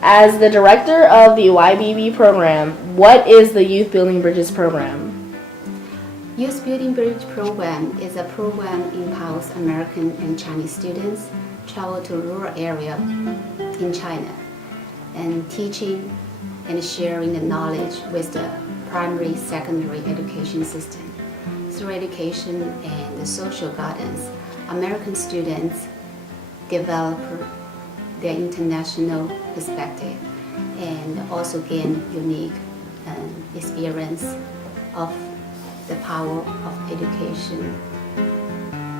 As the director of the YBB program, what is the Youth Building Bridges program? Youth Building Bridge program is a program empowers American and Chinese students travel to rural area in China and teaching and sharing the knowledge with the primary, secondary education system. Through education and the social guidance, American students develop their international perspective and also gain unique experience of the power of education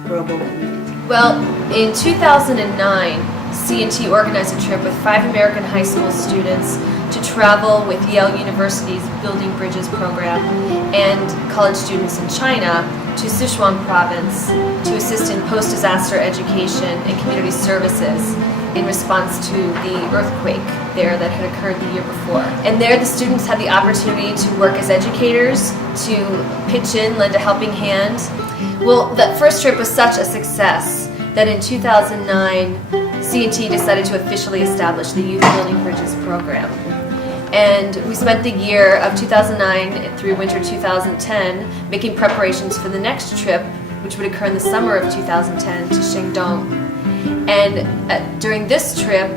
global community. Well, in 2009, C&T organized a trip with 5 American high school students to travel with Yale University's Building Bridges program and college students in China to Sichuan province to assist in post-disaster education and community services in response to the earthquake there that had occurred the year before. And there the students had the opportunity to work as educators, to pitch in, lend a helping hand. Well, that first trip was such a success that in 2009, C&T decided to officially establish the Youth Building Bridges program. And we spent the year of 2009 through winter 2010 making preparations for the next trip, which would occur in the summer of 2010 to Shandong. And during this trip,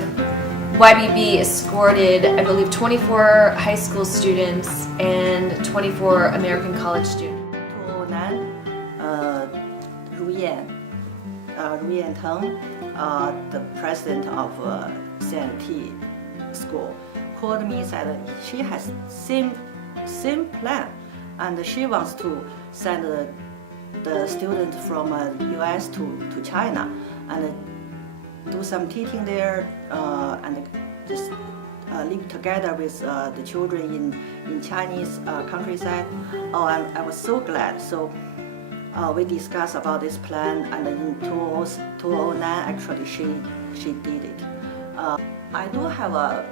YBB escorted, I believe, 24 high school students and 24 American college students. 卢彦腾, the president of C&T school, called me and said she has same plan, and she wants to send the student from US to China and do some teaching there and just live together with the children in Chinese countryside. Oh, I was so glad. So we discussed about this plan, and in 2009 actually she did it. I do have a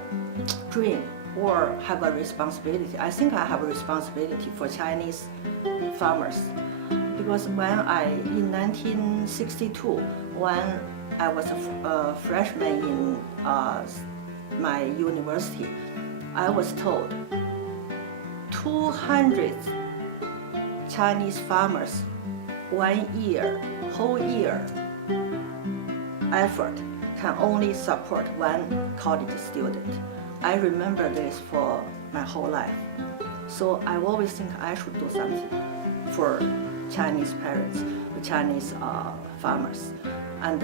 dream or have a responsibility. I think I have a responsibility for Chinese farmers, because in 1962, when I was a freshman in my university, I was told 200 Chinese farmers, 1 year, whole year effort can only support 1 college student. I remember this for my whole life. So I always think I should do something for Chinese parents, Chinese farmers. And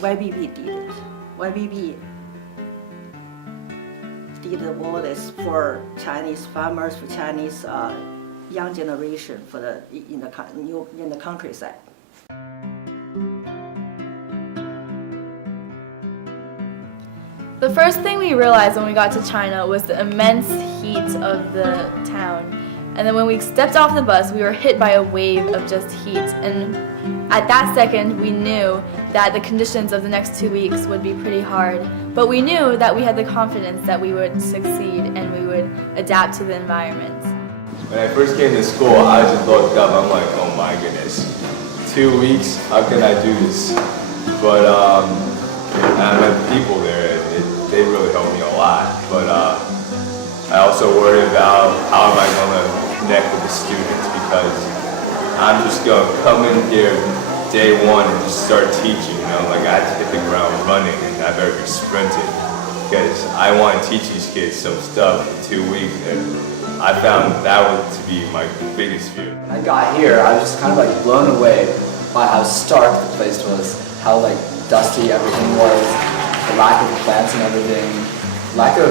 YBB did it. YBB did all this for Chinese farmers, for Chinese young generation, in the countryside. The first thing we realized when we got to China was the immense heat of the town. And then when we stepped off the bus, we were hit by a wave of just heat. And at that second, we knew that the conditions of the next 2 weeks would be pretty hard. But we knew that we had the confidence that we would succeed and we would adapt to the environment. When I first came to school, I just looked up, I'm like, oh my goodness, 2 weeks, how can I do this? But I met the people there, they really helped me a lot. But I also worry about how am I going to connect with the students, because I'm just going to come in here day one and just start teaching, you know, like I have to hit the ground running and I better be sprinting, because I want to teach these kids some stuff in 2 weeks, and I found that was to be my biggest fear. When I got here, I was just kind of like blown away by how stark the place was, how like dusty everything was, the lack of plants and everything, lack of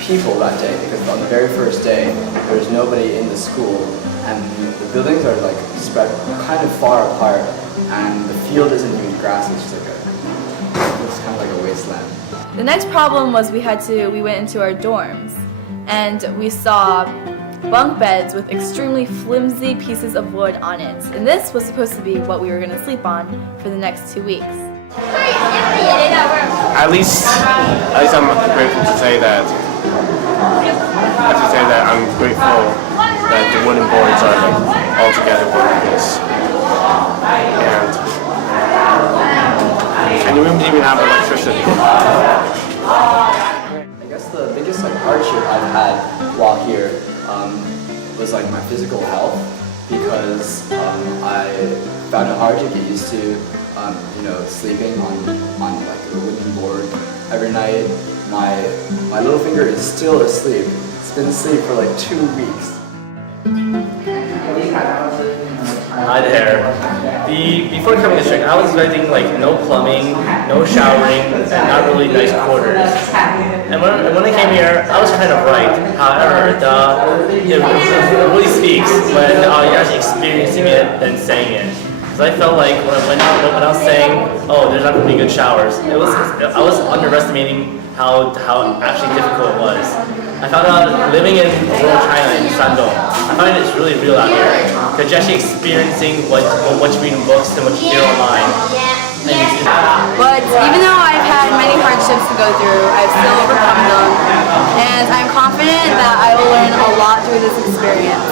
people that day, because on the very first day there was nobody in the school, and the buildings are like spread kind of far apart, and the field isn't even grass, it's just like it's kind of like a wasteland. The next problem was we went into our dorms, and we saw bunk beds with extremely flimsy pieces of wood on it. And this was supposed to be what we were going to sleep on for the next 2 weeks. At least I'm grateful to say that. I have to say that I'm grateful that the wooden boards are like all together working this. and we didn't even have electricity. I guess the biggest hardship I've had while here was my physical health because I found it hard to get used to sleeping on a wooden board every night. My little finger is still asleep. It's been asleep for 2 weeks. Hi there. Before coming to Chen, I was expecting no plumbing, no showering, and not really nice quarters. And when I came here, I was kind of right. However, it really speaks when you're actually experiencing it than saying it. Because I felt like when I was saying, oh, there's not going to be good showers, I was underestimating how actually difficult it was. I found out living in rural China in Shandong, I find it's really real out here. Because you're actually experiencing what you read in books and what you hear online. But even though I've had many hardships to go through, I've still overcome them. And I'm confident that I will learn a lot through this experience.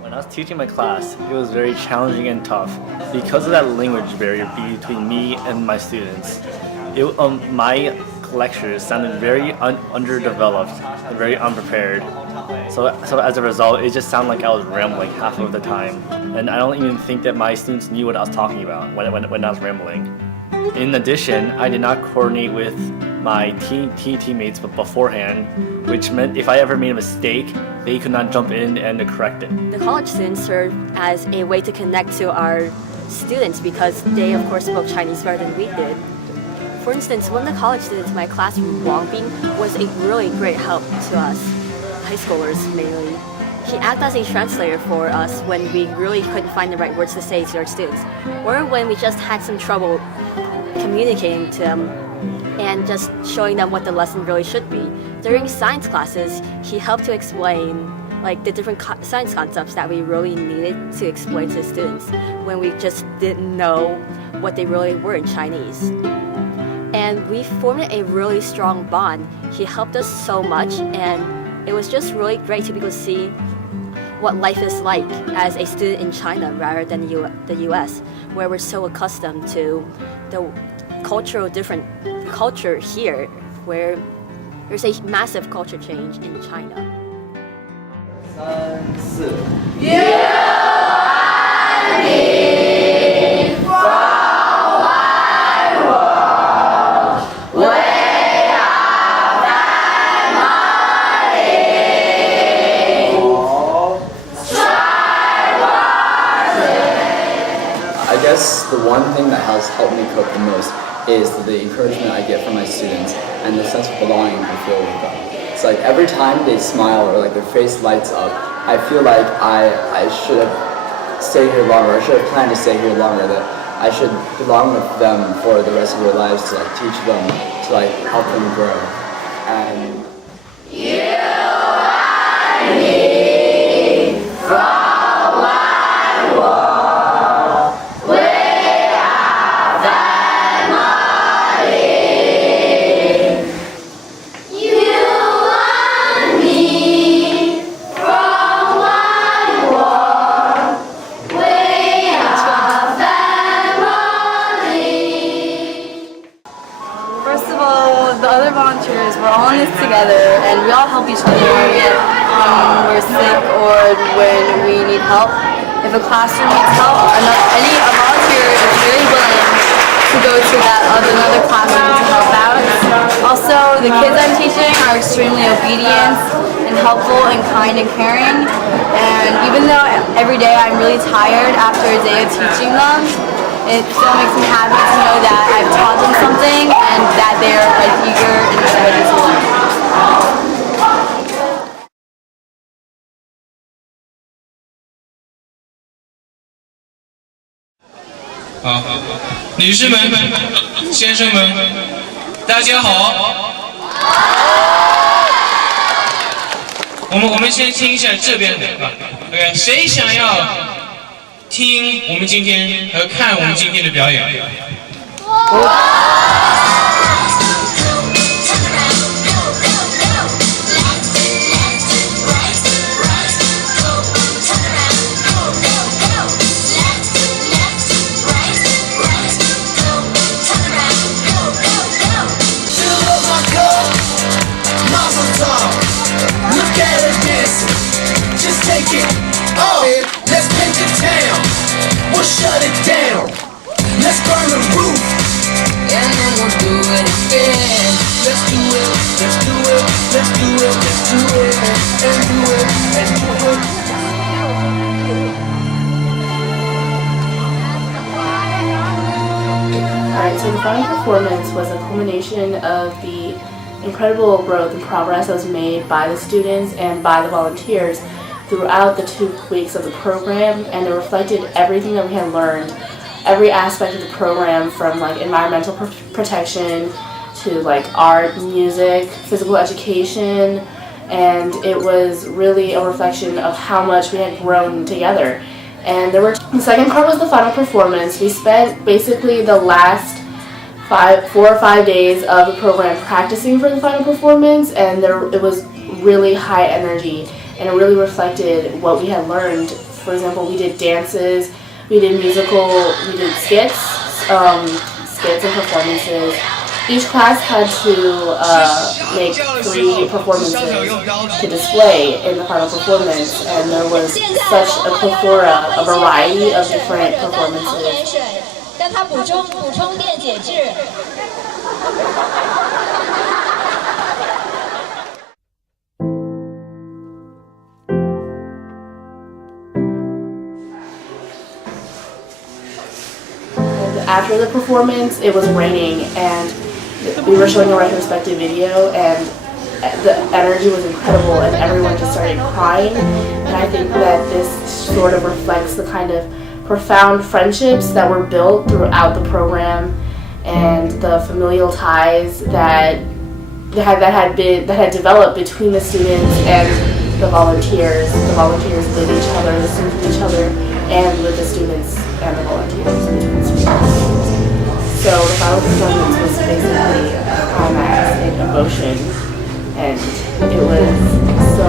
When I was teaching my class, it was very challenging and tough. Because of that language barrier between me and my students, my lectures sounded very underdeveloped and very unprepared. So as a result, it just sounded like I was rambling half of the time. And I don't even think that my students knew what I was talking about when I was rambling. In addition, I did not coordinate with my teammates beforehand, which meant if I ever made a mistake, they could not jump in and correct it. The college students serve as a way to connect to our students because they, of course, spoke Chinese better than we did. For instance, one of the college students in my classroom, Wang Bing, was a really great help to us, high schoolers mainly. He acted as a translator for us when we really couldn't find the right words to say to our students, or when we just had some trouble communicating to them and just showing them what the lesson really should be. During science classes, he helped to explain the different science concepts that we really needed to explain to the students when we just didn't know what they really were in Chinese. And we formed a really strong bond. He helped us so much, and it was just really great to be able to see what life is like as a student in China rather than the US, where we're so accustomed to the culture here, where there's a massive culture change in China. 3、4。I guess the one thing that has helped me cope the most is the encouragement I get from my students and the sense of belonging I feel with them. It's every time they smile or their face lights up, I feel like I should have stayed here longer. I should have planned to stay here longer. That I should belong with them for the rest of their lives to teach them, to help them grow. And you and me from my world. The other volunteers, we're all in this together, and we all help each other when we're sick or when we need help. If a classroom needs help, a volunteer is very willing to go to another classroom to help out. Also, the kids I'm teaching are extremely obedient and helpful and kind and caring. And even though every day I'm really tired after a day of teaching them, it still makes me happy to know that I've taught them something and that they're eager and ready to learn. 好，女士们、先生们，大家好。我们先听一下这边的吧。OK， 谁想要听我们今天和看我们今天的表演？Let's paint the town. We'll shut it down. Let's burn the roof. And then we'll do it again. Let's do it. Let's do it. Let's do it. Let's do it. And do it. And do it. Alright, so the final performance was a culmination of the incredible growth and progress that was made by the students and by the volunteers throughout the 2 weeks of the program, and it reflected everything that we had learned, every aspect of the program, from like environmental protection to like art, music, physical education, and it was really a reflection of how much we had grown together. And the second part was the final performance. We spent basically the last 4 or 5 days of the program practicing for the final performance, and it was really high energy, and it really reflected what we had learned. For example, we did dances, we did skits and performances. Each class had to make 3 performances to display in the final performance, and there was such a plethora, a variety of different performances. After the performance, it was raining, and we were showing a retrospective video, and the energy was incredible, and everyone just started crying. And I think that this sort of reflects the kind of profound friendships that were built throughout the program, and the familial ties that had developed between the students and the volunteers. The volunteers with each other, the students with each other, and with the students and the volunteers between the students. So the final performance was basically a climax in emotion, and it was just so.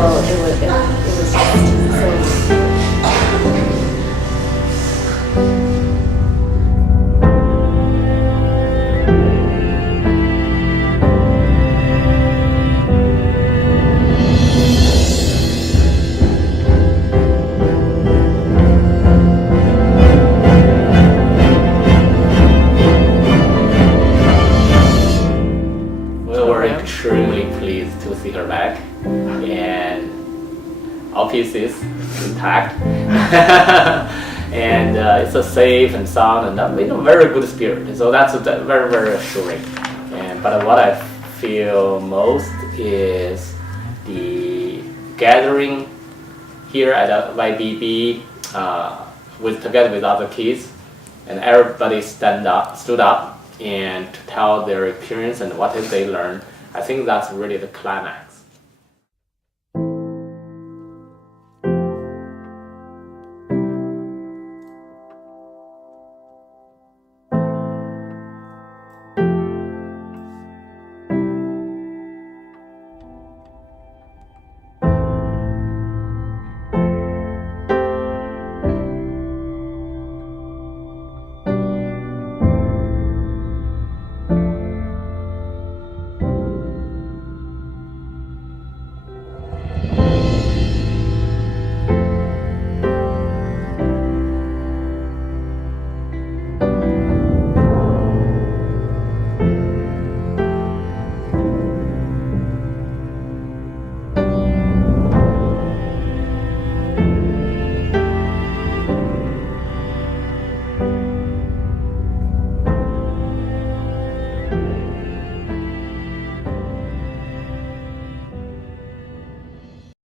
Extremely pleased to see her back, and all pieces intact, and it's a safe and sound and very good spirit. So that's very, very assuring. But what I feel most is the gathering here at YBB together with other kids, and everybody stood up and to tell their experience and what they learned. I think that's really the climax.